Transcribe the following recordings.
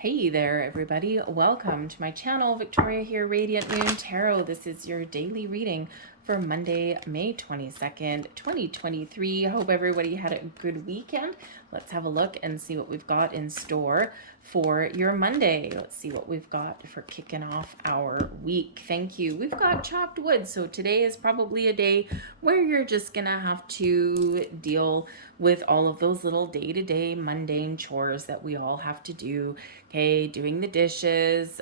Hey there, everybody. Welcome to my channel. Victoria here, Radiant Moon Tarot. This is your daily reading for Monday, May 22nd, 2023. I hope everybody had a good weekend. Let's have a look and see what we've got in store for your Monday. Let's see what we've got for kicking off our week. Thank you. We've got chopped wood. So today is probably a day where you're just going to have to deal with all of those little day-to-day mundane chores that we all have to do. Okay, doing the dishes,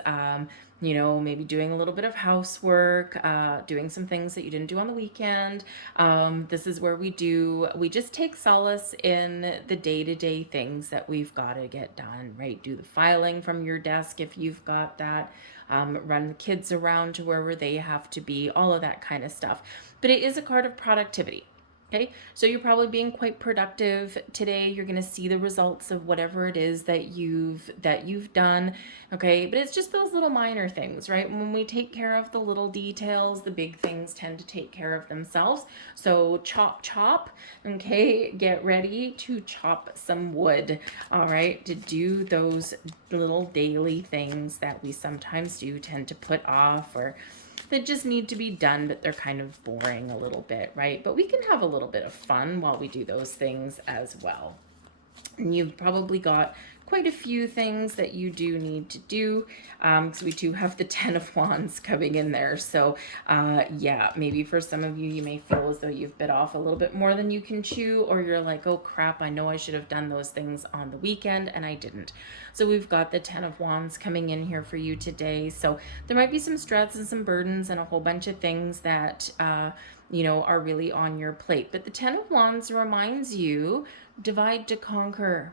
maybe doing a little bit of housework, doing some things that you didn't do on the weekend. This is where we just take solace in the day-to-day things that we've got to get done, right? Do the filing from your desk if you've got that. Run the kids around to wherever they have to be, all of that kind of stuff. But it is a card of productivity. Okay, so you're probably being quite productive today. You're going to see the results of whatever it is that you've done. Okay, but it's just those little minor things, right? When we take care of the little details, the big things tend to take care of themselves. So chop chop. Okay, get ready to chop some wood. All right, to do those little daily things that we sometimes do tend to put off, or that just need to be done, but they're kind of boring a little bit, right? But we can have a little bit of fun while we do those things as well. And you've probably got quite a few things that you do need to do, because we do have the 10 of Wands coming in there. So yeah, maybe for some of you, you may feel as though you've bit off a little bit more than you can chew, or you're like, oh crap, I know I should have done those things on the weekend and I didn't. So we've got the 10 of Wands coming in here for you today. So there might be some stress and some burdens and a whole bunch of things that are really on your plate. But the 10 of Wands reminds you, divide to conquer.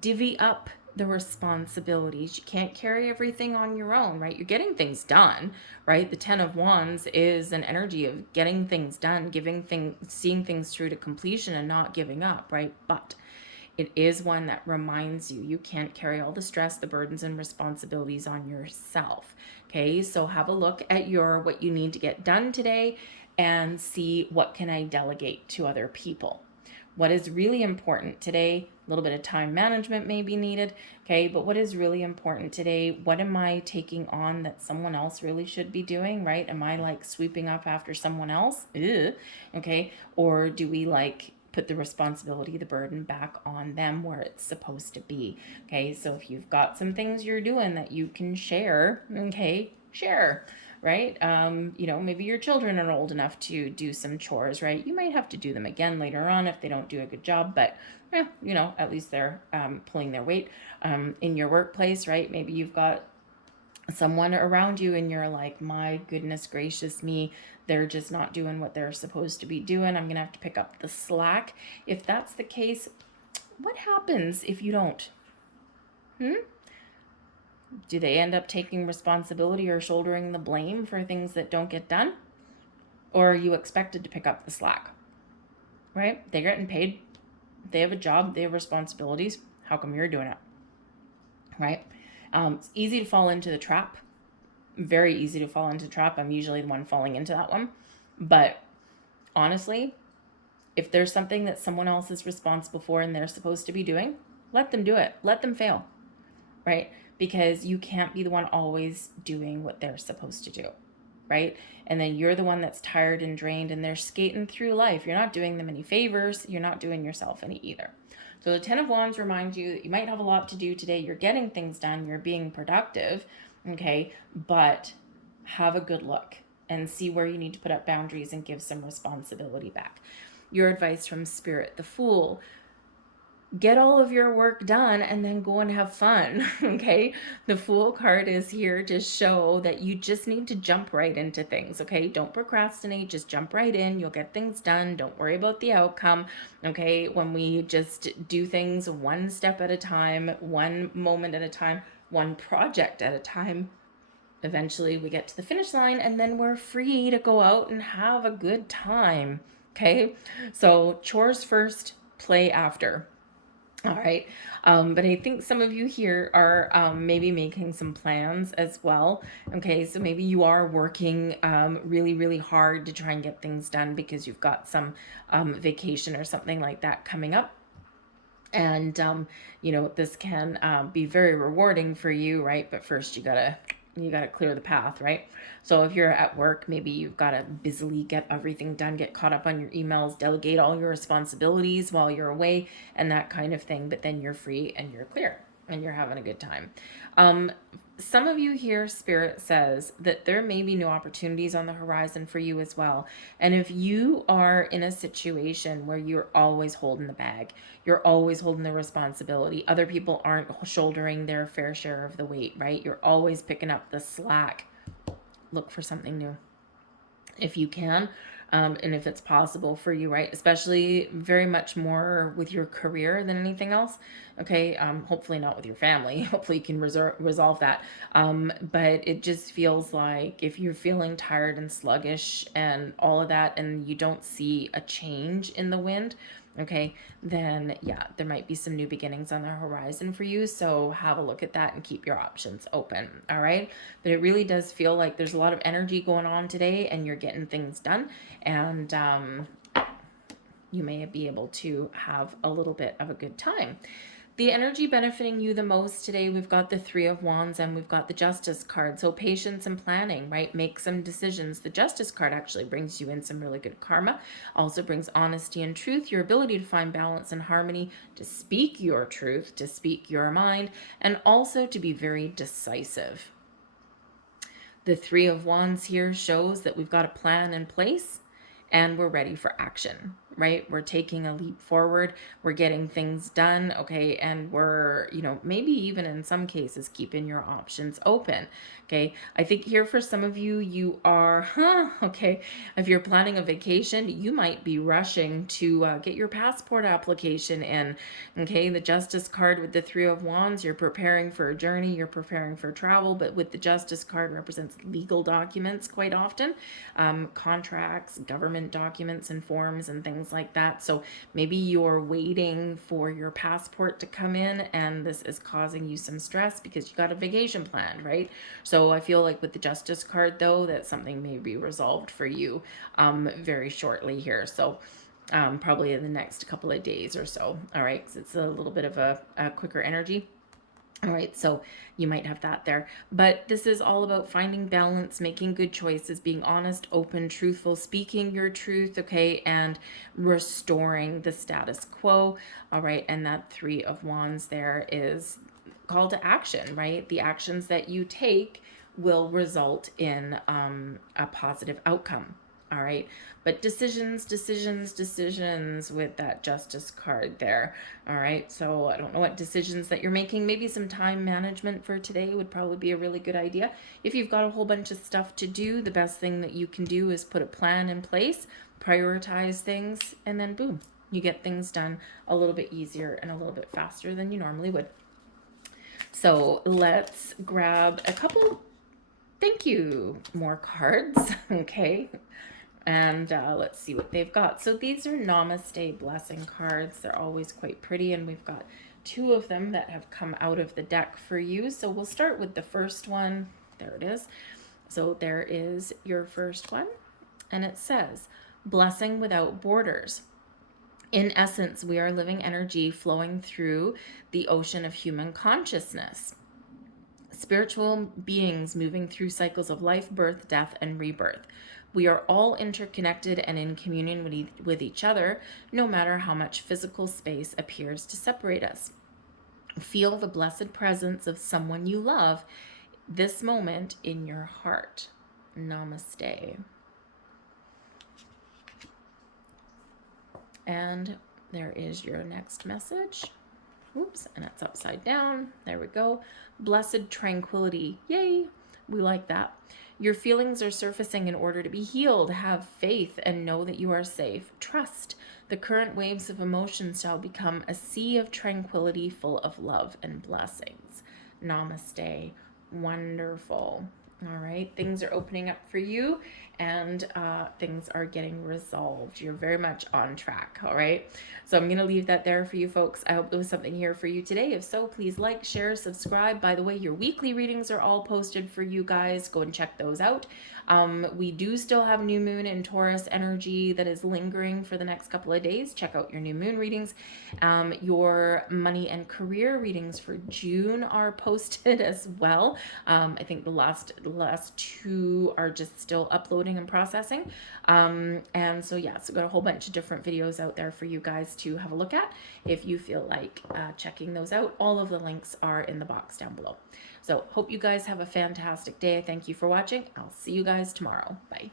Divvy up the responsibilities. You can't carry everything on your own, right? You're getting things done, right? The 10 of Wands is an energy of getting things done, seeing things through to completion and not giving up, right? But it is one that reminds you, you can't carry all the stress, the burdens, and responsibilities on yourself. Okay, so have a look at what you need to get done today and see what can I delegate to other people. What is really important today? A little bit of time management may be needed, okay? But what is really important today? What am I taking on that someone else really should be doing, right? Am I like sweeping up after someone else? Ugh. Okay, or do we like put the responsibility, the burden back on them where it's supposed to be? Okay, so if you've got some things you're doing that you can share, okay, share. Right? Maybe your children are old enough to do some chores, right? You might have to do them again later on if they don't do a good job, but at least they're pulling their weight in your workplace, right? Maybe you've got someone around you and you're like, my goodness gracious me, they're just not doing what they're supposed to be doing. I'm going to have to pick up the slack. If that's the case, what happens if you don't? Do they end up taking responsibility or shouldering the blame for things that don't get done? Or are you expected to pick up the slack? Right? They're getting paid. They have a job. They have responsibilities. How come you're doing it? Right? It's easy to fall into the trap. Very easy to fall into the trap. I'm usually the one falling into that one. But honestly, if there's something that someone else is responsible for and they're supposed to be doing, let them do it. Let them fail. Right? Because you can't be the one always doing what they're supposed to do, right? And then you're the one that's tired and drained and they're skating through life. You're not doing them any favors. You're not doing yourself any either. So the 10 of Wands reminds you that you might have a lot to do today. You're getting things done. You're being productive, okay? But have a good look and see where you need to put up boundaries and give some responsibility back. Your advice from Spirit, the Fool: get all of your work done and then go and have fun. Okay, the Fool card is here to show that you just need to jump right into things. Okay, don't procrastinate, just jump right in. You'll get things done. Don't worry about the outcome. Okay, when we just do things one step at a time, one moment at a time, one project at a time, eventually we get to the finish line and then we're free to go out and have a good time. Okay, so chores first, play after. All right. But I think some of you here are maybe making some plans as well. Okay. So maybe you are working really, really hard to try and get things done because you've got some vacation or something like that coming up. And this can be very rewarding for you, right? But first you gotta clear the path, right? So if you're at work, maybe you've got to busily get everything done, get caught up on your emails, delegate all your responsibilities while you're away, and that kind of thing. But then you're free and you're clear and you're having a good time. Some of you here, Spirit says that there may be new opportunities on the horizon for you as well. And if you are in a situation where you're always holding the bag, you're always holding the responsibility, other people aren't shouldering their fair share of the weight, right? You're always picking up the slack. Look for something new if you can. And if it's possible for you, right? Especially very much more with your career than anything else. Okay. Hopefully not with your family. Hopefully you can resolve that. But it just feels like if you're feeling tired and sluggish and all of that, and you don't see a change in the wind, okay, then yeah, there might be some new beginnings on the horizon for you. So have a look at that and keep your options open. All right. But it really does feel like there's a lot of energy going on today and you're getting things done. And you may be able to have a little bit of a good time. The energy benefiting you the most today, we've got the Three of Wands and we've got the Justice card. So patience and planning, right? Make some decisions. The Justice card actually brings you in some really good karma. Also brings honesty and truth, your ability to find balance and harmony, to speak your truth, to speak your mind, and also to be very decisive. The Three of Wands here shows that we've got a plan in place and we're ready for action, right? We're taking a leap forward. We're getting things done, okay? And we're, maybe even in some cases, keeping your options open, okay? I think here for some of you, you are, okay, if you're planning a vacation, you might be rushing to get your passport application in, okay? The Justice card with the Three of Wands, you're preparing for a journey, you're preparing for travel, but with the Justice card represents legal documents quite often, contracts, government documents and forms and things like that. So maybe you're waiting for your passport to come in and this is causing you some stress because you got a vacation planned, right? So I feel like with the Justice card though, that something may be resolved for you very shortly here. So probably in the next couple of days or so. All right. So it's a little bit of a quicker energy. All right, so you might have that there. But this is all about finding balance, making good choices, being honest, open, truthful, speaking your truth, okay, and restoring the status quo. All right, and that Three of Wands there is call to action, right? The actions that you take will result in a positive outcome. All right. But decisions with that Justice card there. All right. So I don't know what decisions that you're making. Maybe some time management for today would probably be a really good idea. If you've got a whole bunch of stuff to do, the best thing that you can do is put a plan in place, prioritize things, and then boom, you get things done a little bit easier and a little bit faster than you normally would. So let's grab a couple thank you more cards. Okay. And let's see what they've got. So these are Namaste blessing cards. They're always quite pretty. And we've got two of them that have come out of the deck for you. So we'll start with the first one. There it is. So there is your first one. And it says, blessing without borders. In essence, we are living energy flowing through the ocean of human consciousness. Spiritual beings moving through cycles of life, birth, death, and rebirth. We are all interconnected and in communion with each other, no matter how much physical space appears to separate us. Feel the blessed presence of someone you love this moment in your heart. Namaste. And there is your next message. Oops, and it's upside down. There we go. Blessed tranquility. Yay. We like that. Your feelings are surfacing in order to be healed. Have faith and know that you are safe. Trust. The current waves of emotions shall become a sea of tranquility full of love and blessings. Namaste. Wonderful. All right. Things are opening up for you and things are getting resolved. You're very much on track, all right? So I'm going to leave that there for you folks. I hope there was something here for you today. If so, please like, share, subscribe. By the way, your weekly readings are all posted for you guys. Go and check those out. We do still have new moon and Taurus energy that is lingering for the next couple of days. Check out your new moon readings. Your money and career readings for June are posted as well. I think the last two are just still uploading and processing. And so yeah, so got a whole bunch of different videos out there for you guys to have a look at if you feel like checking those out. All of the links are in the box down below. So hope you guys have a fantastic day. Thank you for watching. I'll see you guys tomorrow. Bye.